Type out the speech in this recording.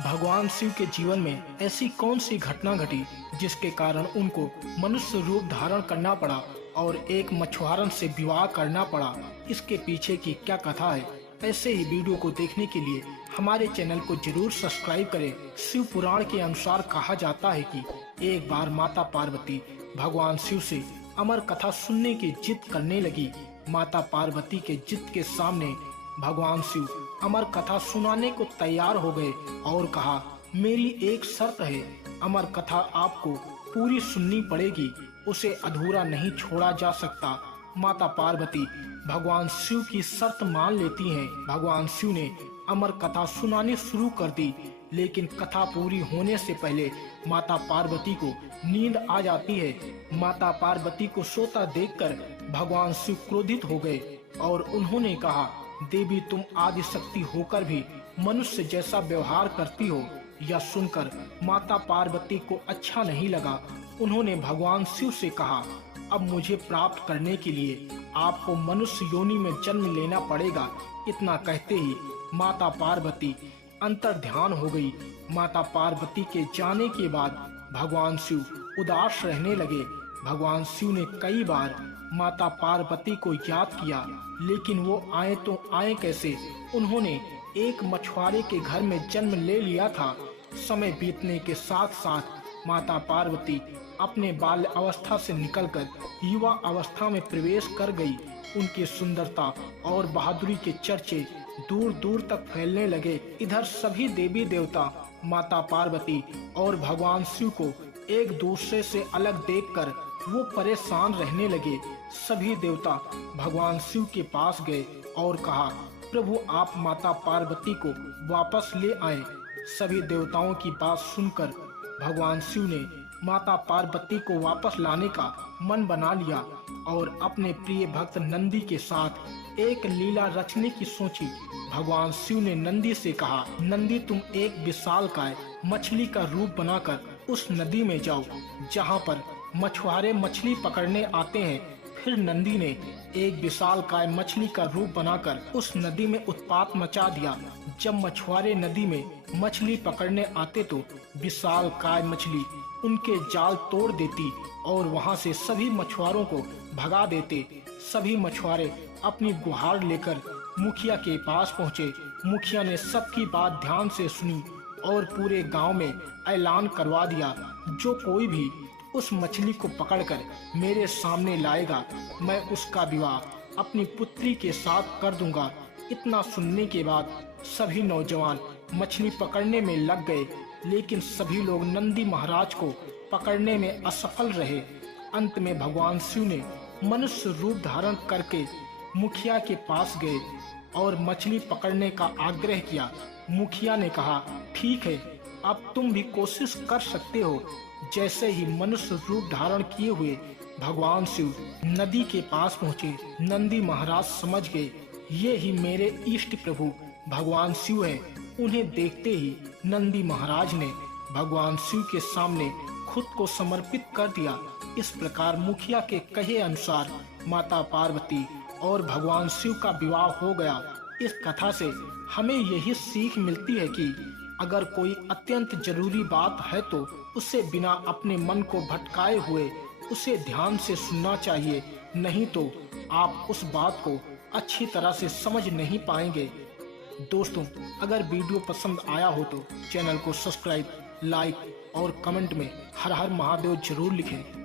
भगवान शिव के जीवन में ऐसी कौन सी घटना घटी जिसके कारण उनको मनुष्य रूप धारण करना पड़ा और एक मछुआरन से विवाह करना पड़ा। इसके पीछे की क्या कथा है, ऐसे ही वीडियो को देखने के लिए हमारे चैनल को जरूर सब्सक्राइब करें। शिव पुराण के अनुसार कहा जाता है कि एक बार माता पार्वती भगवान शिव से अमर कथा सुनने की जिद करने लगी। माता पार्वती के जिद के सामने भगवान शिव अमर कथा सुनाने को तैयार हो गए और कहा, मेरी एक शर्त है, अमर कथा आपको पूरी सुननी पड़ेगी, उसे अधूरा नहीं छोड़ा जा सकता। माता पार्वती भगवान शिव की शर्त मान लेती हैं। भगवान शिव ने अमर कथा सुनानी शुरू कर दी, लेकिन कथा पूरी होने से पहले माता पार्वती को नींद आ जाती है। माता पार्वती को सोता देखकर भगवान शिव क्रोधित हो गए और उन्होंने कहा, देवी तुम आदि शक्ति होकर भी मनुष्य जैसा व्यवहार करती हो। यह सुनकर माता पार्वती को अच्छा नहीं लगा। उन्होंने भगवान शिव से कहा, अब मुझे प्राप्त करने के लिए आपको मनुष्य योनि में जन्म लेना पड़ेगा। इतना कहते ही माता पार्वती अंतर ध्यान हो गई। माता पार्वती के जाने के बाद भगवान शिव उदास रहने लगे। भगवान शिव ने कई बार माता पार्वती को याद किया, लेकिन वो आए तो आए कैसे। उन्होंने एक मछुआरे के घर में जन्म ले लिया था। समय बीतने के साथ साथ माता पार्वती अपने बाल्य अवस्था से निकलकर युवा अवस्था में प्रवेश कर गई। उनकी सुंदरता और बहादुरी के चर्चे दूर दूर तक फैलने लगे। इधर सभी देवी देवता माता पार्वती और भगवान शिव को एक दूसरे से अलग देखकर वो परेशान रहने लगे। सभी देवता भगवान शिव के पास गए और कहा, प्रभु आप माता पार्वती को वापस ले आए। सभी देवताओं की बात सुनकर भगवान शिव ने माता पार्वती को वापस लाने का मन बना लिया और अपने प्रिय भक्त नंदी के साथ एक लीला रचने की सोची। भगवान शिव ने नंदी से कहा, नंदी तुम एक विशालकाय मछली का रूप बनाकर उस नदी में जाओ जहाँ पर मछुआरे मछली पकड़ने आते हैं। फिर नंदी ने एक विशालकाय मछली का रूप बनाकर उस नदी में उत्पात मचा दिया। जब मछुआरे नदी में मछली पकड़ने आते तो विशालकाय मछली उनके जाल तोड़ देती और वहां से सभी मछुआरों को भगा देते। सभी मछुआरे अपनी गुहार लेकर मुखिया के पास पहुँचे। मुखिया ने सबकी बात ध्यान से सुनी और पूरे गांव में ऐलान करवा दिया, जो कोई भी उस मछली को पकड़कर मेरे सामने लाएगा, मैं उसका विवाह अपनी पुत्री के साथ कर दूंगा। इतना सुनने के बाद सभी नौजवान मछली पकड़ने में लग गए, लेकिन सभी लोग नंदी महाराज को पकड़ने में असफल रहे। अंत में भगवान शिव ने मनुष्य रूप धारण करके मुखिया के पास गए और मछली पकड़ने का आग्रह किया। मुखिया ने कहा, ठीक है, अब तुम भी कोशिश कर सकते हो। जैसे ही मनुष्य रूप धारण किए हुए भगवान शिव नदी के पास पहुँचे, नंदी महाराज समझ गए ये ही मेरे इष्ट प्रभु भगवान शिव हैं। उन्हें देखते ही नंदी महाराज ने भगवान शिव के सामने खुद को समर्पित कर दिया। इस प्रकार मुखिया के कहे अनुसार माता पार्वती और भगवान शिव का विवाह हो गया। इस कथा से हमें यही सीख मिलती है कि अगर कोई अत्यंत जरूरी बात है तो उसे बिना अपने मन को भटकाए हुए उसे ध्यान से सुनना चाहिए, नहीं तो आप उस बात को अच्छी तरह से समझ नहीं पाएंगे। दोस्तों, अगर वीडियो पसंद आया हो तो चैनल को सब्सक्राइब, लाइक और कमेंट में हर हर महादेव जरूर लिखें।